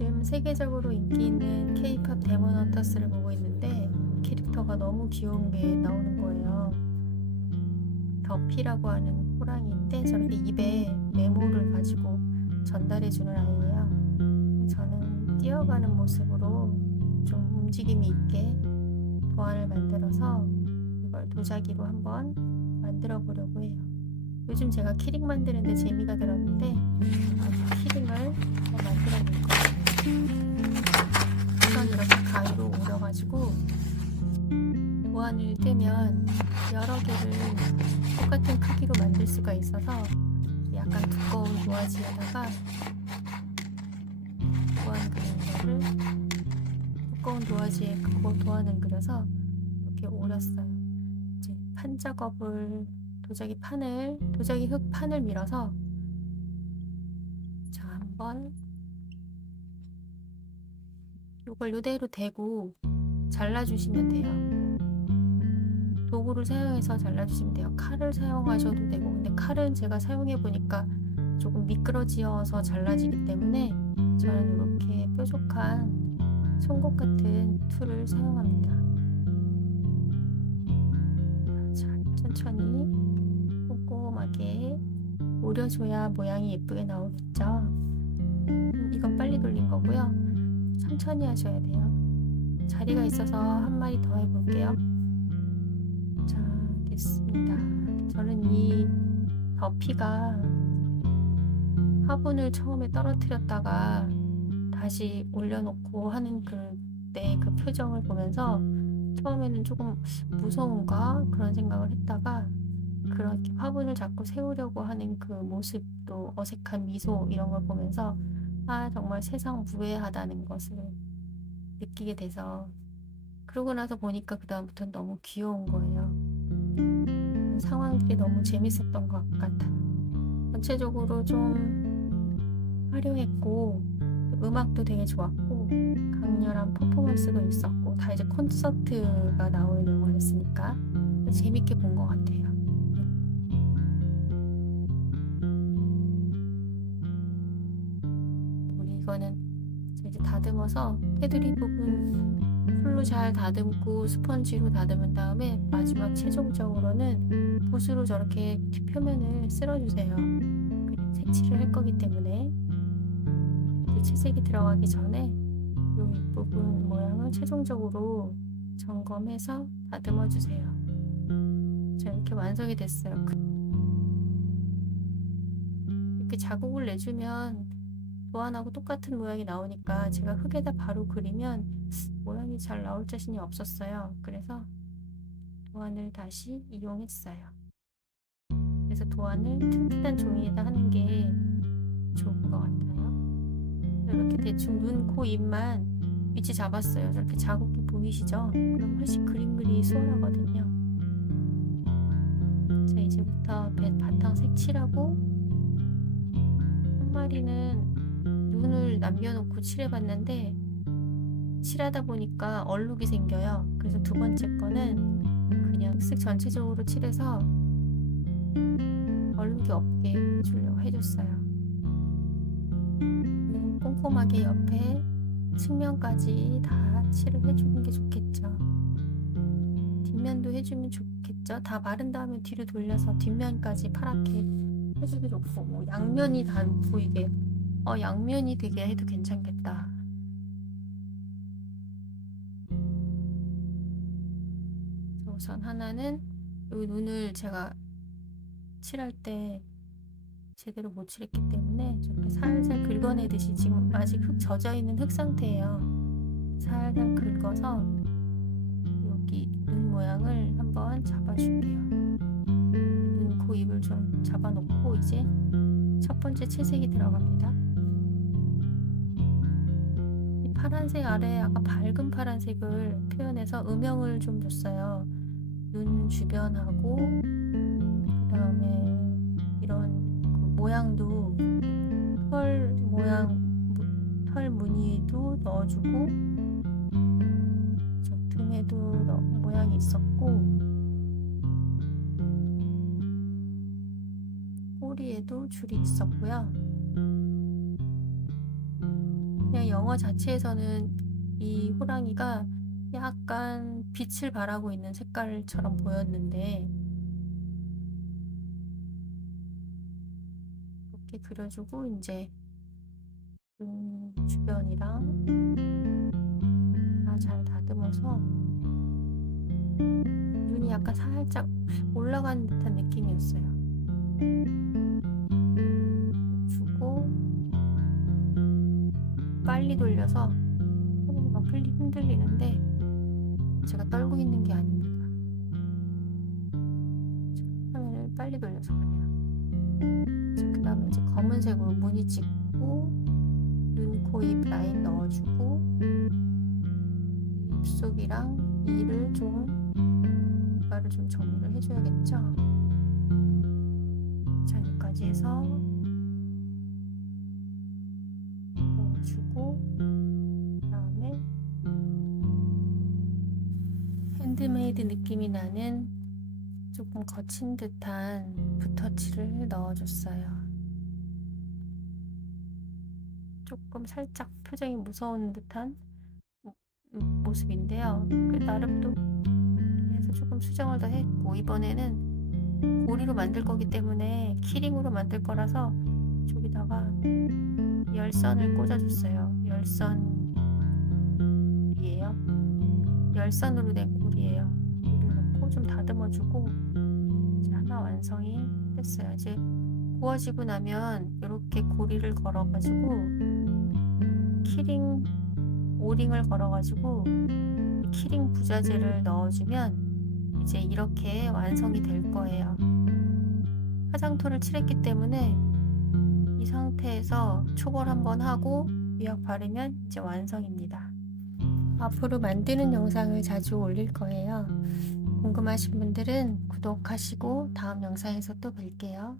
요즘 세계적으로 인기 있는 K-팝 데몬 헌터스를 보고 있는데 캐릭터가 너무 귀여운 게 나오는 거예요. 더피라고 하는 호랑이인데 저렇게 입에 메모를 가지고 전달해주는 아이예요. 저는 뛰어가는 모습으로 좀 움직임이 있게 도안을 만들어서 이걸 도자기로 한번 만들어 보려고 해요. 요즘 제가 키링 만드는데 재미가 들었는데 수가 있어서 약간 두꺼운 도화지에다가 도안 그리는 거를 두꺼운 도화지에 그거 도안을 그려서 이렇게 오렸어요. 이제 판 작업을 도자기 판을 도자기 흙 판을 밀어서 자 한번 이걸 이대로 대고 잘라주시면 돼요. 도구를 사용해서 잘라주시면 돼요. 칼을 사용하셔도 되고 근데 칼은 제가 사용해 보니까 조금 미끄러지어서 잘라지기 때문에 저는 이렇게 뾰족한 송곳 같은 툴을 사용합니다. 자, 천천히 꼼꼼하게 오려줘야 모양이 예쁘게 나오겠죠. 음, 이건 빨리 돌린 거고요. 천천히 하셔야 돼요. 자리가 있어서 한 마리 더 해볼게요. 더피가 화분을 처음에 떨어뜨렸다가 다시 올려놓고 하는 그때 그 표정을 보면서 처음에는 조금 무서운가 그런 생각을 했다가 그렇게 화분을 자꾸 세우려고 하는 그 모습도 어색한 미소 이런 걸 보면서 아 정말 세상 무해하다는 것을 느끼게 돼서 그러고 나서 보니까 그 다음부터는 너무 귀여운 거예요. 상황들이 너무 재밌었던 것 같아요. 전체적으로 좀 화려했고 음악도 되게 좋았고 강렬한 퍼포먼스도 있었고 다 이제 콘서트가 나올 영화였으니까 재밌게 본 것 같아요. 우리 이거는 이제 다듬어서 테두리 부분 풀로 잘 다듬고 스펀지로 다듬은 다음에 마지막 최종적으로는 붓으로 저렇게 표면을 쓸어주세요. 색칠을 할 거기 때문에 채색이 들어가기 전에 이 윗부분 모양을 최종적으로 점검해서 다듬어 주세요. 자 이렇게 완성이 됐어요. 그- 이렇게 자국을 내주면 도안하고 똑같은 모양이 나오니까 제가 흙에다 바로 그리면 모양이 잘 나올 자신이 없었어요. 그래서 도안을 다시 이용했어요. 그래서 도안을 튼튼한 종이에다 하는 게 좋은 것 같아요. 이렇게 대충 눈, 코, 입만 위치 잡았어요. 저렇게 자국이 보이시죠? 그럼 훨씬 그림 그리기 수월하거든요. 자, 이제부터 배 바탕 색칠하고 한 마리는 눈을 남겨놓고 칠해봤는데 칠하다 보니까 얼룩이 생겨요. 그래서 두 번째 거는 그냥 쓱 전체적으로 칠해서 얼룩이 없게 해주려고 해줬어요. 음, 꼼꼼하게 옆에 측면까지 다 칠을 해주는 게 좋겠죠. 뒷면도 해주면 좋겠죠. 다 마른 다음에 뒤로 돌려서 뒷면까지 파랗게 해주기 좋고 뭐 양면이 다 보이게 어 양면이 되게 해도 괜찮겠다. 우선 하나는 여기 눈을 제가 칠할 때 제대로 못 칠했기 때문에 저렇게 살살 긁어내듯이 지금 아직 흙 젖어 있는 흙 상태예요. 살살 긁어서 여기 눈 모양을 한번 잡아줄게요. 눈, 코, 입을 좀 잡아놓고 이제 첫 번째 채색이 들어갑니다. 이 파란색 아래 아까 밝은 파란색을 표현해서 음영을 좀 줬어요. 눈 주변하고 그 다음에 이런 그 모양도 털 모양 무- 털 무늬도 넣어주고 저 등에도 넣- 모양이 있었고 꼬리에도 줄이 있었고요. 그냥 영화 자체에서는 이 호랑이가 약간 빛을 발하고 있는 색깔처럼 보였는데 이렇게 그려주고 이제 눈 주변이랑 다 잘 다듬어서 눈이 약간 살짝 올라가는 듯한 느낌이었어요. 주고 빨리 돌려서 손이 막 흔들리는데 제가 떨고 있는 게 아닙니다. 화면을 빨리 돌려서 그래요. 그 다음에 이제 검은색으로 무늬 찍고 눈, 코, 입 라인 넣어주고 입속이랑 이를 좀 이빨을 좀 정리를 해줘야겠죠. 자 여기까지 해서 넣어주고 핸드메이드 느낌이 나는 조금 거친 듯한 붓터치를 넣어줬어요. 조금 살짝 표정이 무서운 듯한 모- 모습인데요. 그 나름 또 그래서 조금 수정을 더 했고 이번에는 고리로 만들 거기 때문에 키링으로 만들 거라서 저기다가 열선을 꽂아줬어요. 열선이에요. 열선으로 된 고리예요. 고리를 넣고 좀 다듬어주고 하나 완성이 됐어요. 이제 구워지고 나면 이렇게 고리를 걸어가지고 키링 오링을 걸어가지고 키링 부자재를 넣어주면 이제 이렇게 완성이 될 거예요. 화장토를 칠했기 때문에 이 상태에서 초벌 한번 하고 미약 바르면 이제 완성입니다. 앞으로 만드는 영상을 자주 올릴 거예요. 궁금하신 분들은 구독하시고 다음 영상에서 또 뵐게요.